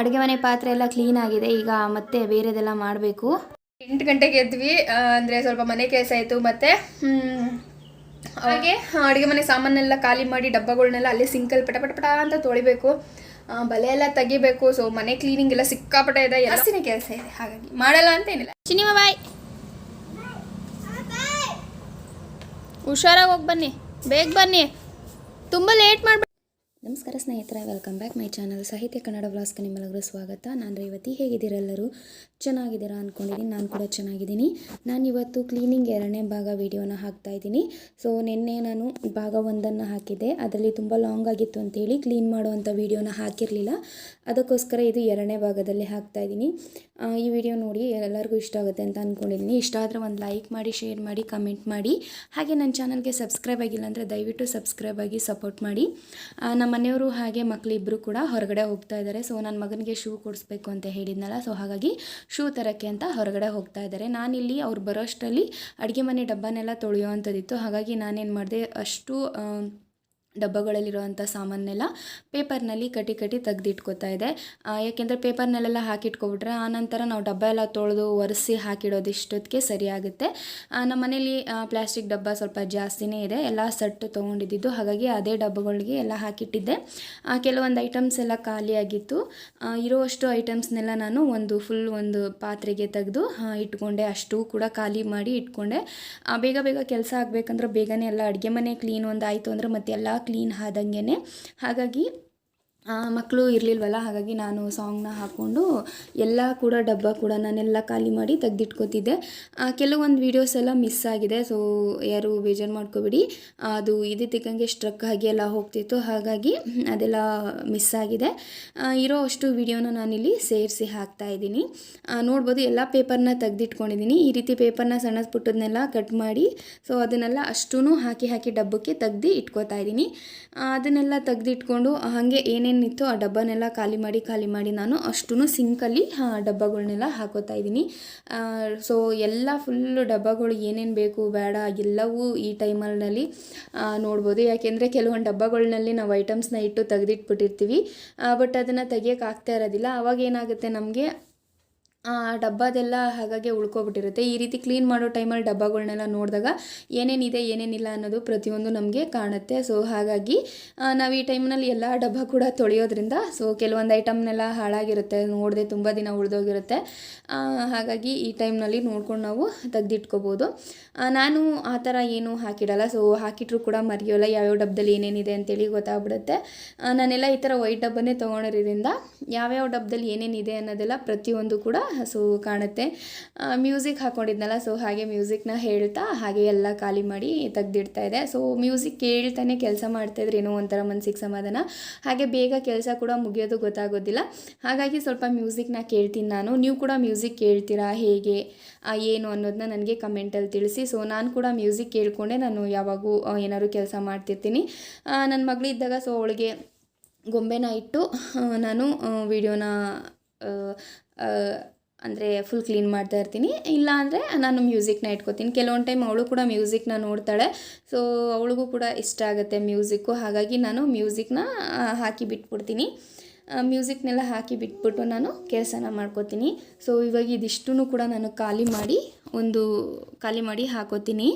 ಅಡುಗೆ ಮನೆ ಪಾತ್ರೆ ಎಲ್ಲ ಕ್ಲೀನ್ ಆಗಿದೆ. ಈಗ ಮತ್ತೆ ಬೇರೆದೆಲ್ಲ ಮಾಡಬೇಕು. 8 ಗಂಟೆಗೆ ಎದ್ವಿ. ಅಂದರೆ ಸ್ವಲ್ಪ ಮನೆ ಕೆಲಸ ಆಯಿತು. ಮತ್ತು ಹಾಗೆ ಅಡುಗೆ ಮನೆ ಸಾಮಾನೆಲ್ಲ ಖಾಲಿ ಮಾಡಿ ಡಬ್ಬಗಳನ್ನೆಲ್ಲ ಅಲ್ಲೇ ಸಿಂಕಲ್ಲಿ ಪಟ ಪಟ ಪಟ ಅಂತ ತೊಳಿಬೇಕು. ಬಲೆ ಎಲ್ಲ ತೆಗಿಬೇಕು. ಸೊ ಮನೆ ಕ್ಲೀನಿಂಗ್ ಎಲ್ಲ ಸಿಕ್ಕಾಪಟ್ಟೆ ಇದೆ, ಜಾಸ್ತಿನೇ ಕೆಲಸ ಇದೆ, ಹಾಗಾಗಿ ಮಾಡಲ್ಲ ಅಂತ ಏನಿಲ್ಲ. ಚಿನಿಮ ಬಾಯ್, ಹುಷಾರಾಗಿ ಹೋಗಿ ಬನ್ನಿ, ಬೇಗ ಬನ್ನಿ, ತುಂಬ ಲೇಟ್ ಮಾಡಬೇಡಿ. ನಮಸ್ಕಾರ ಸ್ನೇಹಿತರೆ, ವೆಲ್ಕಮ್ ಬ್ಯಾಕ್ ಮೈ ಚಾನಲ್ ಸಾಹಿತ್ಯ ಕನ್ನಡ ವ್ಲಾಗ್ಸ್ಗೆ ನಿಮ್ಮೆಲ್ಲರಿಗೂ ಸ್ವಾಗತ. ನಾನು ರೇವತಿ. ಹೇಗಿದ್ದೀರ ಎಲ್ಲರೂ? ಚೆನ್ನಾಗಿದ್ದೀರಾ ಅಂದ್ಕೊಂಡಿದ್ದೀನಿ. ನಾನು ಕೂಡ ಚೆನ್ನಾಗಿದ್ದೀನಿ. ನಾನಿವತ್ತು ಕ್ಲೀನಿಂಗ್ 2ನೇ ಭಾಗ ವೀಡಿಯೋನ ಹಾಕ್ತಾಯಿದ್ದೀನಿ. ಸೊ ನಿನ್ನೆ ನಾನು ಭಾಗ 1 ಹಾಕಿದ್ದೆ, ಅದರಲ್ಲಿ ತುಂಬ ಲಾಂಗ್ ಆಗಿತ್ತು ಅಂತೇಳಿ ಕ್ಲೀನ್ ಮಾಡುವಂಥ ವೀಡಿಯೋನ ಹಾಕಿರಲಿಲ್ಲ. ಅದಕ್ಕೋಸ್ಕರ ಇದು 2ನೇ ಭಾಗದಲ್ಲಿ ಹಾಕ್ತಾಯಿದ್ದೀನಿ. ಈ ವಿಡಿಯೋ ನೋಡಿ ಎಲ್ಲರಿಗೂ ಇಷ್ಟ ಆಗುತ್ತೆ ಅಂತ ಅಂದ್ಕೊಂಡಿದ್ದೀನಿ. ಇಷ್ಟ ಆದರೆ ಒಂದು ಲೈಕ್ ಮಾಡಿ, ಶೇರ್ ಮಾಡಿ, ಕಮೆಂಟ್ ಮಾಡಿ. ಹಾಗೆ ನನ್ನ ಚಾನಲ್ಗೆ ಸಬ್ಸ್ಕ್ರೈಬ್ ಆಗಿಲ್ಲ ಅಂದರೆ ದಯವಿಟ್ಟು ಸಬ್ಸ್ಕ್ರೈಬ್ ಆಗಿ ಸಪೋರ್ಟ್ ಮಾಡಿ. ನಮ್ಮ ಮನೆಯವರು ಹಾಗೆ ಮಕ್ಕಳಿಬ್ಬರು ಕೂಡ ಹೊರಗಡೆ ಹೋಗ್ತಾ ಇದ್ದಾರೆ. ಸೊ ನನ್ನ ಮಗನಿಗೆ ಶೂ ಕೊಡಿಸ್ಬೇಕು ಅಂತ ಹೇಳಿದ್ನಲ್ಲ, ಸೊ ಹಾಗಾಗಿ ಶೂ ತರೋಕ್ಕೆ ಅಂತ ಹೊರಗಡೆ ಹೋಗ್ತಾ ಇದ್ದಾರೆ. ನಾನಿಲ್ಲಿ ಅವ್ರು ಬರೋಷ್ಟರಲ್ಲಿ ಅಡುಗೆ ಮನೆ ಡಬ್ಬನೆಲ್ಲ ತೊಳೆಯೋ ಅಂಥದ್ದಿತ್ತು. ಹಾಗಾಗಿ ನಾನೇನು ಮಾಡಿದೆ, ಅಷ್ಟು ಡಬ್ಬಗಳಲ್ಲಿರುವಂಥ ಸಾಮಾನೆಲ್ಲ ಪೇಪರ್ನಲ್ಲಿ ಕಟ್ಟಿ ತೆಗೆದಿಟ್ಕೋತಾ ಇದೆ. ಯಾಕೆಂದರೆ ಪೇಪರ್ನಲ್ಲೆಲ್ಲ ಹಾಕಿಟ್ಕೊಬಿಟ್ರೆ ಆನಂತರ ನಾವು ಡಬ್ಬ ಎಲ್ಲ ತೊಳೆದು ಒರೆಸಿ ಹಾಕಿಡೋದು ಇಷ್ಟೊತ್ತಿಗೆ ಸರಿಯಾಗುತ್ತೆ. ನಮ್ಮ ಮನೇಲಿ ಪ್ಲಾಸ್ಟಿಕ್ ಡಬ್ಬ ಸ್ವಲ್ಪ ಜಾಸ್ತಿನೇ ಇದೆ, ಎಲ್ಲ ಸೆಟ್ ತೊಗೊಂಡಿದ್ದು. ಹಾಗಾಗಿ ಅದೇ ಡಬ್ಬಗಳಿಗೆ ಎಲ್ಲ ಹಾಕಿಟ್ಟಿದ್ದೆ. ಕೆಲವೊಂದು ಐಟಮ್ಸ್ ಎಲ್ಲ ಖಾಲಿಯಾಗಿತ್ತು. ಇರೋಷ್ಟು ಐಟಮ್ಸ್ನೆಲ್ಲ ನಾನು ಒಂದು ಪಾತ್ರೆಗೆ ತೆಗೆದು ಇಟ್ಕೊಂಡೆ. ಅಷ್ಟು ಕೂಡ ಖಾಲಿ ಮಾಡಿ ಇಟ್ಕೊಂಡೆ. ಬೇಗ ಕೆಲಸ ಆಗಬೇಕಂದ್ರೆ ಬೇಗನೆ ಎಲ್ಲ ಅಡುಗೆ ಮನೆ ಕ್ಲೀನ್ ಒಂದು ಆಯಿತು ಅಂದರೆ ಮತ್ತೆ ಎಲ್ಲ ಕ್ಲೀನ್ ಆದಂಗೆ. ಹಾಗಾಗಿ ಮಕ್ಕಳು ಇರಲಿಲ್ವಲ್ಲ, ಹಾಗಾಗಿ ನಾನು ಸಾಂಗ್ನ ಹಾಕ್ಕೊಂಡು ಎಲ್ಲ ಕೂಡ ಡಬ್ಬ ಕೂಡ ನಾನೆಲ್ಲ ಖಾಲಿ ಮಾಡಿ ತೆಗೆದಿಟ್ಕೋತಿದ್ದೆ. ಕೆಲವೊಂದು ವೀಡಿಯೋಸ್ ಎಲ್ಲ ಮಿಸ್ ಆಗಿದೆ, ಸೊ ಯಾರು ಬೇಜಾರು ಮಾಡ್ಕೋಬೇಡಿ. ಅದು ಇದ್ದಿದ್ದಕ್ಕಂಗೆ ಸ್ಟ್ರಕ್ ಆಗಿ ಎಲ್ಲ ಹೋಗ್ತಿತ್ತು, ಹಾಗಾಗಿ ಅದೆಲ್ಲ ಮಿಸ್ ಆಗಿದೆ. ಇರೋ ಅಷ್ಟು ವೀಡಿಯೋನ ನಾನಿಲ್ಲಿ ಸೇರಿಸಿ ಹಾಕ್ತಾಯಿದ್ದೀನಿ. ನೋಡ್ಬೋದು, ಎಲ್ಲ ಪೇಪರ್ನ ತೆಗೆದಿಟ್ಕೊಂಡಿದ್ದೀನಿ. ಈ ರೀತಿ ಪೇಪರ್ನ ಸಣ್ಣ ಪುಟ್ಟದನ್ನೆಲ್ಲ ಕಟ್ ಮಾಡಿ, ಸೊ ಅದನ್ನೆಲ್ಲ ಅಷ್ಟೂ ಹಾಕಿ ಡಬ್ಬಕ್ಕೆ ತೆಗ್ದು ಇಟ್ಕೋತಾ ಇದ್ದೀನಿ. ಅದನ್ನೆಲ್ಲ ತೆಗೆದಿಟ್ಕೊಂಡು ಹಾಗೆ ಏನೇನಿತ್ತು ಆ ಡಬ್ಬನೆಲ್ಲ ಖಾಲಿ ಮಾಡಿ ನಾನು ಅಷ್ಟೂ ಸಿಂಕಲ್ಲಿ ಡಬ್ಬಗಳನ್ನೆಲ್ಲ ಹಾಕೋತಾ ಇದ್ದೀನಿ. ಸೊ ಎಲ್ಲ ಫುಲ್ಲು ಡಬ್ಬಗಳು ಏನೇನು ಬೇಕು ಬೇಡ ಎಲ್ಲವೂ ಈ ಟೈಮಲ್ಲಿ ನೋಡ್ಬೋದು. ಯಾಕೆಂದರೆ ಕೆಲವೊಂದು ಡಬ್ಬಗಳಲ್ಲಿ ನಾವು ಐಟಮ್ಸ್ನ ಇಟ್ಟು ತೆಗೆದಿಟ್ಬಿಟ್ಟಿರ್ತೀವಿ, ಬಟ್ ಅದನ್ನು ತೆಗಿಯೋಕೆ ಆಗ್ತಾ ಇರೋದಿಲ್ಲ. ಆವಾಗ ಏನಾಗುತ್ತೆ, ನಮಗೆ ಡಬ್ಬದೆಲ್ಲ ಹಾಗಾಗಿ ಉಳ್ಕೊಬಿಟ್ಟಿರುತ್ತೆ. ಈ ರೀತಿ ಕ್ಲೀನ್ ಮಾಡೋ ಟೈಮಲ್ಲಿ ಡಬ್ಬಗಳನ್ನೆಲ್ಲ ನೋಡಿದಾಗ ಏನೇನಿದೆ ಏನೇನಿಲ್ಲ ಅನ್ನೋದು ಪ್ರತಿಯೊಂದು ನಮಗೆ ಕಾಣುತ್ತೆ. ಸೊ ಹಾಗಾಗಿ ನಾವು ಈ ಟೈಮ್ನಲ್ಲಿ ಎಲ್ಲ ಡಬ್ಬ ಕೂಡ ತೊಳೆಯೋದ್ರಿಂದ ಸೊ ಕೆಲವೊಂದು ಐಟಮ್ನೆಲ್ಲ ಹಾಳಾಗಿರುತ್ತೆ, ನೋಡದೆ ತುಂಬ ದಿನ ಉಳಿದೋಗಿರುತ್ತೆ. ಹಾಗಾಗಿ ಈ ಟೈಮ್ನಲ್ಲಿ ನೋಡ್ಕೊಂಡು ನಾವು ತೆಗೆದಿಟ್ಕೋಬೋದು. ನಾನು ಆ ಥರ ಏನೂ ಹಾಕಿಡಲ್ಲ, ಸೊ ಹಾಕಿಟ್ರೂ ಕೂಡ ಮರೆಯೋಲ್ಲ ಯಾವ್ಯಾವ ಡಬ್ಬದಲ್ಲಿ ಏನೇನಿದೆ ಅಂತೇಳಿ ಗೊತ್ತಾಗ್ಬಿಡುತ್ತೆ. ನಾನೆಲ್ಲ ಈ ಥರ ವೈಟ್ ಡಬ್ಬನೇ ತೊಗೊಂಡಿರೋದ್ರಿಂದ ಯಾವ್ಯಾವ ಡಬ್ಬದಲ್ಲಿ ಏನೇನಿದೆ ಅನ್ನೋದೆಲ್ಲ ಪ್ರತಿಯೊಂದು ಕೂಡ ಸೊ ಕಾಣುತ್ತೆ. ಮ್ಯೂಸಿಕ್ ಹಾಕ್ಕೊಂಡಿದ್ನಲ್ಲ, ಸೊ ಹಾಗೆ ಮ್ಯೂಸಿಕ್ನ ಹೇಳ್ತಾ ಹಾಗೆ ಎಲ್ಲ ಖಾಲಿ ಮಾಡಿ ತೆಗೆದಿಡ್ತಾ ಇದೆ. ಸೊ ಮ್ಯೂಸಿಕ್ ಕೇಳ್ತಾನೆ ಕೆಲಸ ಮಾಡ್ತಾಯಿದ್ರೆ ಏನೋ ಒಂಥರ ಮನಸ್ಸಿಗೆ ಸಮಾಧಾನ, ಹಾಗೆ ಬೇಗ ಕೆಲಸ ಕೂಡ ಮುಗಿಯೋದು ಗೊತ್ತಾಗೋದಿಲ್ಲ. ಹಾಗಾಗಿ ಸ್ವಲ್ಪ ಮ್ಯೂಸಿಕ್ನ ಕೇಳ್ತೀನಿ ನಾನು. ನೀವು ಕೂಡ ಮ್ಯೂಸಿಕ್ ಕೇಳ್ತೀರಾ, ಹೇಗೆ ಏನು ಅನ್ನೋದನ್ನ ನನಗೆ ಕಮೆಂಟಲ್ಲಿ ತಿಳಿಸಿ. ಸೊ ನಾನು ಕೂಡ ಮ್ಯೂಸಿಕ್ ಕೇಳಿಕೊಂಡೆ ನಾನು ಯಾವಾಗೂ ಏನಾದ್ರು ಕೆಲಸ ಮಾಡ್ತಿರ್ತೀನಿ. ನನ್ನ ಮಗಳು ಇದ್ದಾಗ ಸೊ ಅವಳಿಗೆ ಗೊಂಬೆನ ಇಟ್ಟು ನಾನು ವಿಡಿಯೋನ ಅಂದರೆ ಫುಲ್ ಕ್ಲೀನ್ ಮಾಡ್ತಾ ಇರ್ತೀನಿ. ಇಲ್ಲ ಅಂದರೆ ನಾನು ಮ್ಯೂಸಿಕ್ನ ಇಟ್ಕೋತೀನಿ. ಕೆಲವೊಂದು ಟೈಮ್ ಅವಳು ಕೂಡ ಮ್ಯೂಸಿಕ್ನ ನೋಡ್ತಾಳೆ, ಸೊ ಅವಳಿಗೂ ಕೂಡ ಇಷ್ಟ ಆಗುತ್ತೆ ಮ್ಯೂಸಿಕ್ಕು. ಹಾಗಾಗಿ ನಾನು ಮ್ಯೂಸಿಕ್ನ ಹಾಕಿ ಬಿಟ್ಬಿಡ್ತೀನಿ. ಮ್ಯೂಸಿಕ್ನೆಲ್ಲ ಹಾಕಿ ಬಿಟ್ಬಿಟ್ಟು ನಾನು ಕೆಲಸನ ಮಾಡ್ಕೋತೀನಿ. ಸೊ ಇವಾಗ ಇದಿಷ್ಟೂ ಕೂಡ ನಾನು ಖಾಲಿ ಮಾಡಿ ಹಾಕೋತೀನಿ.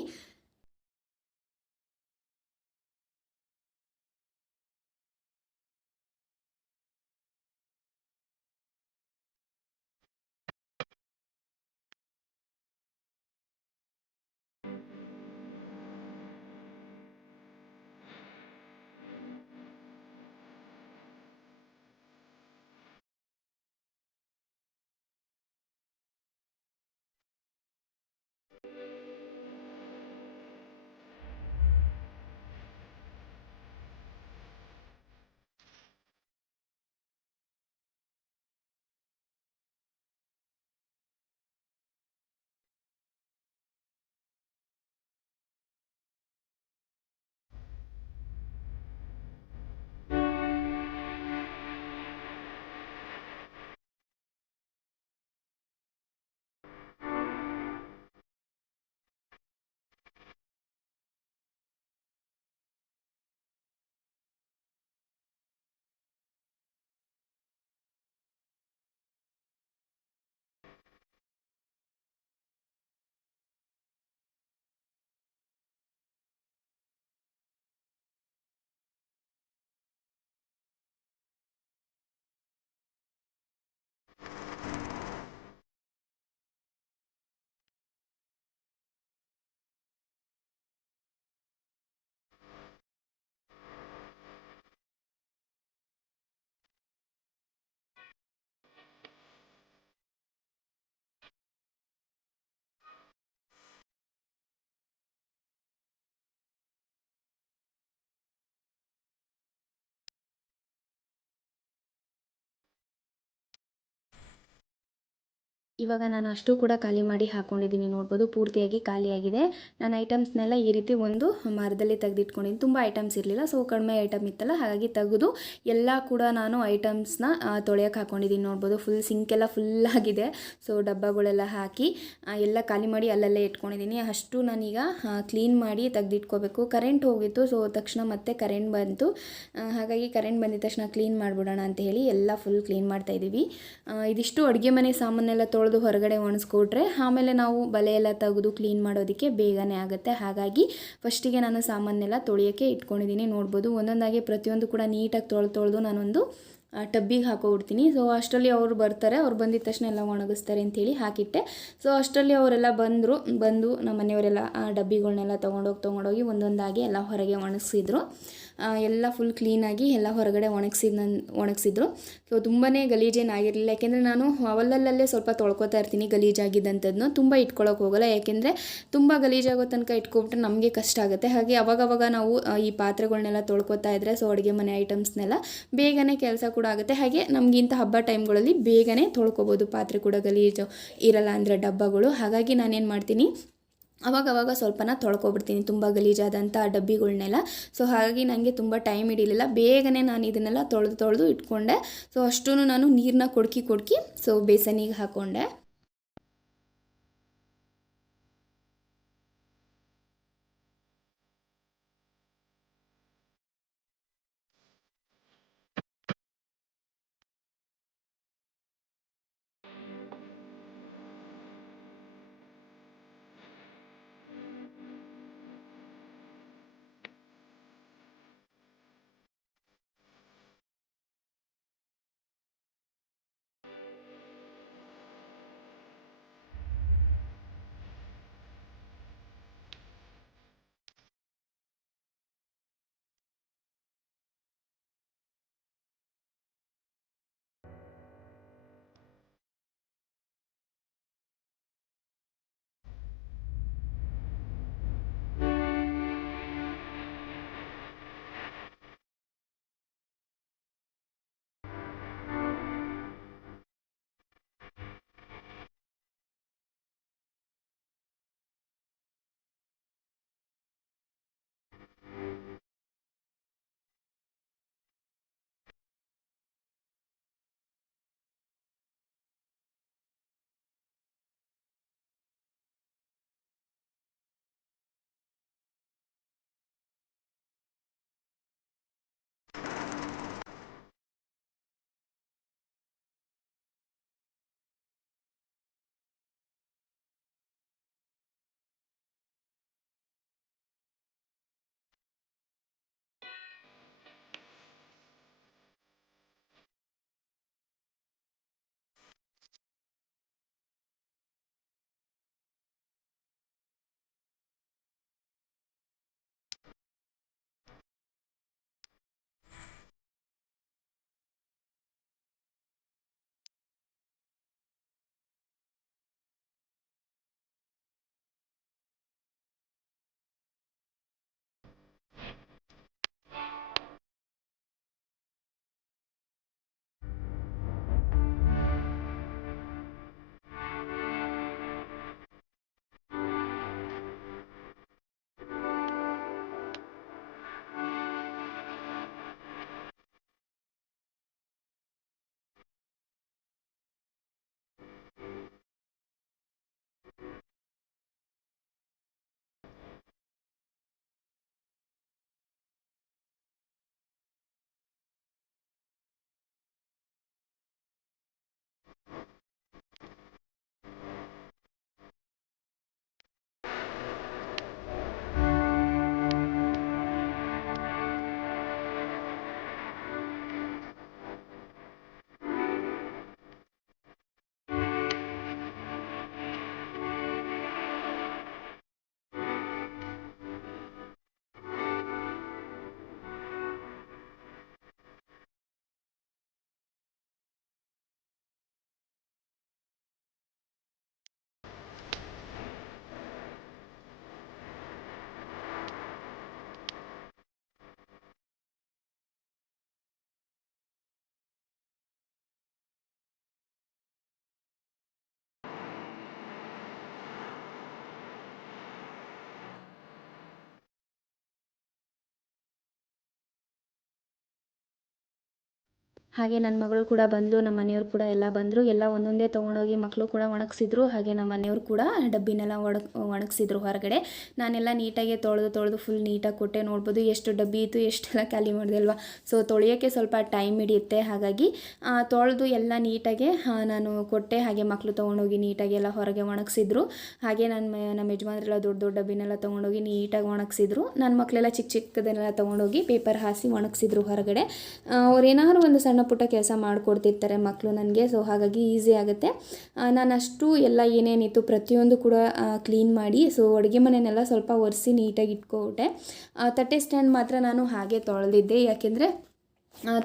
ಇವಾಗ ನಾನು ಅಷ್ಟು ಕೂಡ ಖಾಲಿ ಮಾಡಿ ಹಾಕ್ಕೊಂಡಿದ್ದೀನಿ ನೋಡ್ಬೋದು. ಪೂರ್ತಿಯಾಗಿ ಖಾಲಿಯಾಗಿದೆ. ನಾನು ಐಟಮ್ಸ್ನೆಲ್ಲ ಈ ರೀತಿ ಒಂದು ಮರದಲ್ಲಿ ತೆಗೆದಿಟ್ಕೊಂಡಿದ್ದೀನಿ. ತುಂಬ ಐಟಮ್ಸ್ ಇರಲಿಲ್ಲ, ಸೊ ಕಡಿಮೆ ಐಟಮ್ ಇತ್ತಲ್ಲ, ಹಾಗಾಗಿ ತೆಗೆದು ಎಲ್ಲ ಕೂಡ ನಾನು ಐಟಮ್ಸ್ನ ತೊಳೆಯೋಕೆ ಹಾಕ್ಕೊಂಡಿದ್ದೀನಿ ನೋಡ್ಬೋದು. ಫುಲ್ ಸಿಂಕೆಲ್ಲ ಫುಲ್ಲಾಗಿದೆ. ಸೊ ಡಬ್ಬಗಳೆಲ್ಲ ಹಾಕಿ ಎಲ್ಲ ಖಾಲಿ ಮಾಡಿ ಅಲ್ಲಲ್ಲೇ ಇಟ್ಕೊಂಡಿದ್ದೀನಿ. ಅಷ್ಟು ನಾನೀಗ ಕ್ಲೀನ್ ಮಾಡಿ ತೆಗೆದಿಟ್ಕೋಬೇಕು. ಕರೆಂಟ್ ಹೋಗಿತ್ತು, ಸೊ ತಕ್ಷಣ ಮತ್ತೆ ಕರೆಂಟ್ ಬಂತು. ಹಾಗಾಗಿ ಕರೆಂಟ್ ಬಂದಿದ ತಕ್ಷಣ ಕ್ಲೀನ್ ಮಾಡಿಬಿಡೋಣ ಅಂತ ಹೇಳಿ ಎಲ್ಲ ಫುಲ್ ಕ್ಲೀನ್ ಮಾಡ್ತಾಯಿದ್ದೀವಿ. ಇದಿಷ್ಟು ಅಡುಗೆ ಮನೆ ಸಾಮಾನೆಲ್ಲ ತೊಳೆದು ಹೊರಗಡೆ ಒಣಗಿಸ್ಕೊಟ್ರೆ ಆಮೇಲೆ ನಾವು ಬಲೆ ಎಲ್ಲ ತೆಗೆದು ಕ್ಲೀನ್ ಮಾಡೋದಕ್ಕೆ ಬೇಗನೆ ಆಗುತ್ತೆ. ಹಾಗಾಗಿ ಫಸ್ಟಿಗೆ ನಾನು ಸಾಮಾನೆಲ್ಲ ತೊಳೆಯೋಕ್ಕೆ ಇಟ್ಕೊಂಡಿದ್ದೀನಿ ನೋಡ್ಬೋದು. ಒಂದೊಂದಾಗಿ ಪ್ರತಿಯೊಂದು ಕೂಡ ನೀಟಾಗಿ ತೊಳೆದು ನಾನೊಂದು ಟಬ್ಬಿಗೆ ಹಾಕೋಬಿಡ್ತೀನಿ. ಸೊ ಅಷ್ಟರಲ್ಲಿ ಅವರು ಬರ್ತಾರೆ, ಅವ್ರು ಬಂದಿದ ತಕ್ಷಣ ಎಲ್ಲ ಒಣಗಿಸ್ತಾರೆ ಅಂಥೇಳಿ ಹಾಕಿಟ್ಟೆ. ಸೊ ಅಷ್ಟರಲ್ಲಿ ಅವರೆಲ್ಲ ಬಂದು ನಮ್ಮ ಮನೆಯವರೆಲ್ಲ ಆ ಡಬ್ಬಿಗಳನ್ನೆಲ್ಲ ತೊಗೊಂಡೋಗಿ ಒಂದೊಂದಾಗಿ ಎಲ್ಲ ಹೊರಗೆ ಒಣಗಿಸಿದ್ರು. ಎಲ್ಲ ಫುಲ್ ಕ್ಲೀನಾಗಿ ಎಲ್ಲ ಹೊರಗಡೆ ಒಣಗಿಸಿದ್ರು. ಸೊ ತುಂಬಾ ಗಲೀಜೇನಾಗಿರಲಿಲ್ಲ, ಯಾಕೆಂದರೆ ನಾನು ಅವಲ್ಲಲ್ಲೇ ಸ್ವಲ್ಪ ತೊಳ್ಕೊತಾ ಇರ್ತೀನಿ ಗಲೀಜಾಗಿದ್ದಂಥದ್ದನ್ನು. ತುಂಬ ಇಟ್ಕೊಳ್ಳೋಕೆ ಹೋಗಲ್ಲ, ಯಾಕೆಂದರೆ ತುಂಬ ಗಲೀಜಾಗೋ ತನಕ ಇಟ್ಕೊಬಿಟ್ರೆ ನಮಗೆ ಕಷ್ಟ ಆಗುತ್ತೆ. ಹಾಗೆ ಅವಾಗವಾಗ ನಾವು ಈ ಪಾತ್ರೆಗಳನ್ನೆಲ್ಲ ತೊಳ್ಕೊತಾ ಇದ್ದರೆ ಸೊ ಅಡುಗೆ ಮನೆ ಐಟಮ್ಸ್ನೆಲ್ಲ ಬೇಗನೆ ಕೆಲಸ ಕೂಡ ಆಗುತ್ತೆ. ಹಾಗೆ ನಮಗಿಂತ ಹಬ್ಬ ಟೈಮ್ಗಳಲ್ಲಿ ಬೇಗನೆ ತೊಳ್ಕೊಬೋದು, ಪಾತ್ರೆ ಕೂಡ ಗಲೀಜು ಇರಲ್ಲ ಅಂದರೆ ಡಬ್ಬಗಳು. ಹಾಗಾಗಿ ನಾನೇನು ಮಾಡ್ತೀನಿ, ಅವಾಗವಾಗ ಸ್ವಲ್ಪನ ತೊಳ್ಕೊಬಿಡ್ತೀನಿ ತುಂಬ ಗಲೀಜಾದಂಥ ಡಬ್ಬಿಗಳ್ನೆಲ್ಲ. ಸೊ ಹಾಗಾಗಿ ನನಗೆ ತುಂಬ ಟೈಮ್ ಹಿಡಿಲಿಲ್ಲ, ಬೇಗನೆ ನಾನು ಇದನ್ನೆಲ್ಲ ತೊಳೆದು ಇಟ್ಕೊಂಡೆ. ಸೊ ಅಷ್ಟೂ ನಾನು ನೀರನ್ನ ಕೊಡ್ಕಿ ಸೊ ಬೇಸನಿಗೆ ಹಾಕ್ಕೊಂಡೆ. ಹಾಗೆ ನನ್ನ ಮಗಳು ಕೂಡ ಬಂದು ನಮ್ಮ ಮನೆಯವರು ಕೂಡ ಎಲ್ಲ ಬಂದರು. ಎಲ್ಲ ಒಂದೊಂದೇ ತೊಗೊಂಡೋಗಿ ಮಕ್ಕಳು ಕೂಡ ಒಣಗಿಸಿದ್ರು. ಹಾಗೆ ನಮ್ಮ ಮನೆಯವರು ಕೂಡ ಡಬ್ಬಿನೆಲ್ಲ ಒಣಗಿಸಿದ್ರು ಹೊರಗಡೆ. ನಾನೆಲ್ಲ ನೀಟಾಗಿ ತೊಳೆದು ಫುಲ್ ನೀಟಾಗಿ ಕೊಟ್ಟೆ. ನೋಡ್ಬೋದು ಎಷ್ಟು ಡಬ್ಬಿ ಇತ್ತು, ಎಷ್ಟೆಲ್ಲ ಖಾಲಿ ಮಾಡಿದೆ ಅಲ್ವಾ. ಸೊ ತೊಳೆಯೋಕ್ಕೆ ಸ್ವಲ್ಪ ಟೈಮ್ ಹಿಡಿಯುತ್ತೆ. ಹಾಗಾಗಿ ತೊಳೆದು ಎಲ್ಲ ನೀಟಾಗೆ ನಾನು ಕೊಟ್ಟೆ. ಹಾಗೆ ಮಕ್ಕಳು ತೊಗೊಂಡೋಗಿ ನೀಟಾಗಿ ಎಲ್ಲ ಹೊರಗೆ ಒಣಗಿಸಿದ್ರು. ಹಾಗೆ ನಮ್ಮ ಯಜಮಾನ್ರೆಲ್ಲ ದೊಡ್ಡ ದೊಡ್ಡ ಡಬ್ಬಿನೆಲ್ಲ ತೊಗೊಂಡೋಗಿ ನೀಟಾಗಿ ಒಣಗಿಸಿದ್ರು. ನನ್ನ ಮಕ್ಕಳೆಲ್ಲ ಚಿಕ್ಕದನ್ನೆಲ್ಲ ತೊಗೊಂಡೋಗಿ ಪೇಪರ್ ಹಾಸಿ ಒಣಗಿಸಿದ್ರು ಹೊರಗಡೆ. ಅವ್ರೇನಾದ್ರು ಒಂದು ಸಣ್ಣ ಪುಟ್ಟ ಕೆಲಸ ಮಾಡಿಕೊಡ್ತಿರ್ತಾರೆ ಮಕ್ಕಳು ನನಗೆ. ಸೊ ಹಾಗಾಗಿ ಈಸಿ ಆಗುತ್ತೆ. ನಾನು ಅಷ್ಟು ಎಲ್ಲ ಏನೇನಿತ್ತು ಪ್ರತಿಯೊಂದು ಕೂಡ ಕ್ಲೀನ್ ಮಾಡಿ, ಸೊ ಅಡುಗೆ ಮನೆಯನ್ನೆಲ್ಲ ಸ್ವಲ್ಪ ಒರೆಸಿ ನೀಟಾಗಿ ಇಟ್ಕೊಬಿಟ್ಟೆ. ತಟ್ಟೆ ಸ್ಟ್ಯಾಂಡ್ ಮಾತ್ರ ನಾನು ಹಾಗೆ ತೊಳೆದಿದ್ದೆ. ಯಾಕೆಂದರೆ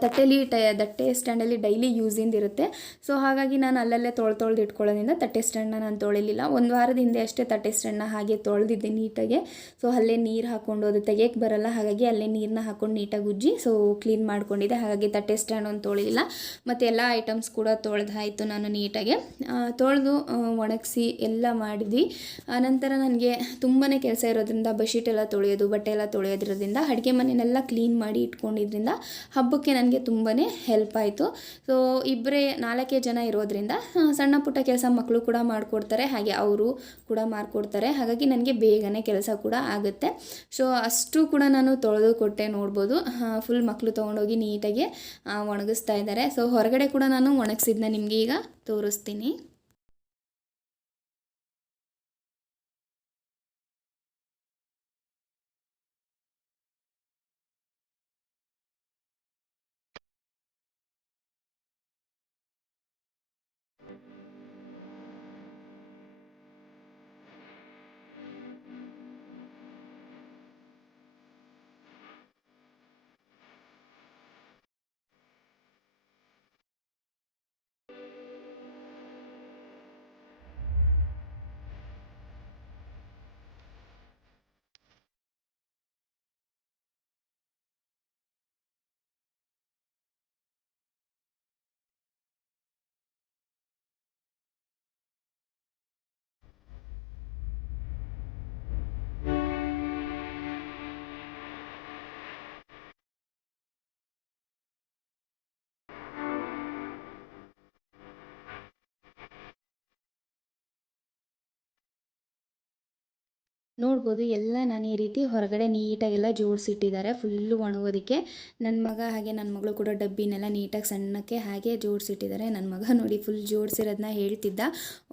ತಟ್ಟೆ ಸ್ಟ್ಯಾಂಡಲ್ಲಿ ಡೈಲಿ ಯೂಸಿಂದ ಇರುತ್ತೆ. ಸೊ ಹಾಗಾಗಿ ನಾನು ಅಲ್ಲಲ್ಲೇ ತೊಳೆದು ಇಟ್ಕೊಳ್ಳೋದ್ರಿಂದ ತಟ್ಟೆ ಸ್ಟ್ಯಾಂಡನ್ನ ನಾನು ತೊಳಿಲಿಲ್ಲ. ಒಂದು ವಾರದ ಹಿಂದೆ ಅಷ್ಟೇ ತಟ್ಟೆ ಸ್ಟ್ಯಾಂಡನ್ನ ಹಾಗೆ ತೊಳೆದಿದ್ದೆ ನೀಟಾಗೆ. ಸೊ ಅಲ್ಲೇ ನೀರು ಹಾಕ್ಕೊಂಡು ಅದು ತೆಗಿಯೋಕ್ಕೆ ಬರಲ್ಲ, ಹಾಗಾಗಿ ಅಲ್ಲೇ ನೀರನ್ನ ಹಾಕ್ಕೊಂಡು ನೀಟಾಗಿ ಉಜ್ಜಿ ಸೊ ಕ್ಲೀನ್ ಮಾಡ್ಕೊಂಡಿದ್ದೆ. ಹಾಗಾಗಿ ತಟ್ಟೆ ಸ್ಟ್ಯಾಂಡ್ ಒಂದು ತೊಳಿಲಿಲ್ಲ. ಮತ್ತು ಎಲ್ಲ ಐಟಮ್ಸ್ ಕೂಡ ತೊಳೆದಾಯಿತು. ನಾನು ನೀಟಾಗೆ ತೊಳೆದು ಒಣಗಿಸಿ ಎಲ್ಲ ಮಾಡಿದ್ವಿ. ನಂತರ ನನಗೆ ತುಂಬಾ ಕೆಲಸ ಇರೋದ್ರಿಂದ ಬೆಡ್ಶೀಟ್ ಎಲ್ಲ ತೊಳೆಯೋದು, ಬಟ್ಟೆ ಎಲ್ಲ ತೊಳೆಯೋದ್ರಿಂದ ಅಡುಗೆ ಮನೆಯನ್ನೆಲ್ಲ ಕ್ಲೀನ್ ಮಾಡಿ ಇಟ್ಕೊಂಡಿದ್ರಿಂದ ಹಬ್ಬಕ್ಕೆ ನನಗೆ ತುಂಬಾ ಹೆಲ್ಪ್ ಆಯಿತು. ಸೊ 4 ಜನ ಇರೋದ್ರಿಂದ ಸಣ್ಣ ಪುಟ್ಟ ಕೆಲಸ ಮಕ್ಕಳು ಕೂಡ ಮಾಡಿಕೊಡ್ತಾರೆ, ಹಾಗೆ ಅವರು ಕೂಡ ಮಾಡಿಕೊಡ್ತಾರೆ. ಹಾಗಾಗಿ ನನಗೆ ಬೇಗನೆ ಕೆಲಸ ಕೂಡ ಆಗುತ್ತೆ. ಸೊ ಅಷ್ಟು ಕೂಡ ನಾನು ತೊಳೆದು ಕೊಟ್ಟೆ. ನೋಡ್ಬೋದು ಫುಲ್ ಮಕ್ಕಳು ತೊಗೊಂಡೋಗಿ ನೀಟಾಗಿ ಒಣಗಿಸ್ತಾ ಇದ್ದಾರೆ. ಸೊ ಹೊರಗಡೆ ಕೂಡ ನಾನು ಒಣಗಿಸಿದ್ನ ನಿಮಗೆ ಈಗ ತೋರಿಸ್ತೀನಿ. ನೋಡ್ಬೋದು ಎಲ್ಲ ನಾನು ಈ ರೀತಿ ಹೊರಗಡೆ ನೀಟಾಗೆಲ್ಲ ಜೋಡಿಸಿಟ್ಟಿದ್ದಾರೆ ಫುಲ್ಲು ಒಣಗೋದಕ್ಕೆ. ನನ್ನ ಮಗ ಹಾಗೆ ನನ್ನ ಮಗಳು ಕೂಡ ಡಬ್ಬಿನೆಲ್ಲ ನೀಟಾಗಿ ಸಣ್ಣಕ್ಕೆ ಹಾಗೆ ಜೋಡಿಸಿಟ್ಟಿದ್ದಾರೆ. ನನ್ನ ಮಗ ನೋಡಿ ಫುಲ್ ಜೋಡಿಸಿರೋದನ್ನ ಹೇಳ್ತಿದ್ದ.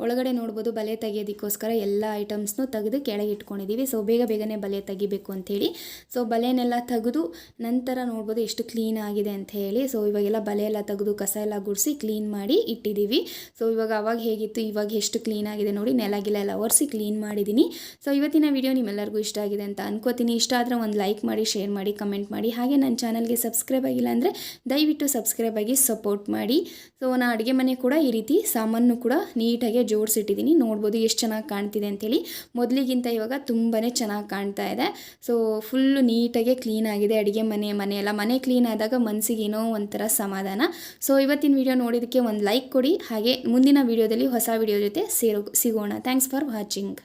ಒಳಗಡೆ ನೋಡ್ಬೋದು ಬಲೆ ತೆಗೆಯೋದಕ್ಕೋಸ್ಕರ ಎಲ್ಲ ಐಟಮ್ಸ್ನೂ ತೆಗೆದು ಕೆಳಗೆ ಇಟ್ಕೊಂಡಿದ್ದೀವಿ. ಸೊ ಬೇಗನೆ ಬಲೆ ತೆಗಿಬೇಕು ಅಂಥೇಳಿ ಸೊ ಬಲೆನೆಲ್ಲ ತೆಗೆದು ನಂತರ ನೋಡ್ಬೋದು ಎಷ್ಟು ಕ್ಲೀನ್ ಆಗಿದೆ ಅಂತ ಹೇಳಿ. ಸೊ ಇವಾಗೆಲ್ಲ ಬಲೆ ಎಲ್ಲ ತೆಗೆದು ಕಸ ಎಲ್ಲ ಗುಡಿಸಿ ಕ್ಲೀನ್ ಮಾಡಿ ಇಟ್ಟಿದ್ದೀವಿ. ಸೊ ಇವಾಗ ಅವಾಗ ಹೇಗಿತ್ತು ಇವಾಗ ಎಷ್ಟು ಕ್ಲೀನ್ ಆಗಿದೆ ನೋಡಿ. ನೆಲಗಿಲ್ಲ ಎಲ್ಲ ಒರೆಸಿ ಕ್ಲೀನ್ ಮಾಡಿದ್ದೀನಿ. ಸೊ ಇವತ್ತಿನ ವಿಡಿಯೋ ನಿಮ್ಮೆಲ್ಲರಿಗೂ ಇಷ್ಟ ಆಗಿದೆ ಅಂತ ಅನ್ಕೋತೀನಿ. ಇಷ್ಟ ಆದರೆ ಒಂದು ಲೈಕ್ ಮಾಡಿ, ಶೇರ್ ಮಾಡಿ, ಕಮೆಂಟ್ ಮಾಡಿ. ಹಾಗೆ ನನ್ನ ಚಾನಲ್ಗೆ ಸಬ್ಸ್ಕ್ರೈಬ್ ಆಗಿಲ್ಲ ಅಂದರೆ ದಯವಿಟ್ಟು ಸಬ್ಸ್ಕ್ರೈಬ್ ಆಗಿ ಸಪೋರ್ಟ್ ಮಾಡಿ. ಸೊ ನಾನು ಅಡುಗೆ ಮನೆ ಕೂಡ ಈ ರೀತಿ ಸಾಮಾನು ಕೂಡ ನೀಟಾಗಿ ಜೋಡಿಸಿಟ್ಟಿದ್ದೀನಿ. ನೋಡ್ಬೋದು ಎಷ್ಟು ಚೆನ್ನಾಗಿ ಕಾಣ್ತಿದೆ ಅಂತೇಳಿ. ಮೊದಲಿಗಿಂತ ಇವಾಗ ತುಂಬಾ ಚೆನ್ನಾಗಿ ಕಾಣ್ತಾ ಇದೆ. ಸೊ ಫುಲ್ಲು ನೀಟಾಗೆ ಕ್ಲೀನ್ ಆಗಿದೆ ಅಡುಗೆ ಮನೆ ಕ್ಲೀನ್ ಆದಾಗ ಮನಸ್ಸಿಗೆ ಏನೋ ಒಂಥರ ಸಮಾಧಾನ. ಸೊ ಇವತ್ತಿನ ವಿಡಿಯೋ ನೋಡಿದ್ದಕ್ಕೆ ಒಂದು ಲೈಕ್ ಕೊಡಿ. ಹಾಗೆ ಮುಂದಿನ ವಿಡಿಯೋದಲ್ಲಿ ಹೊಸ ವಿಡಿಯೋ ಜೊತೆ ಸಿಗೋಣ. Thanks for watching.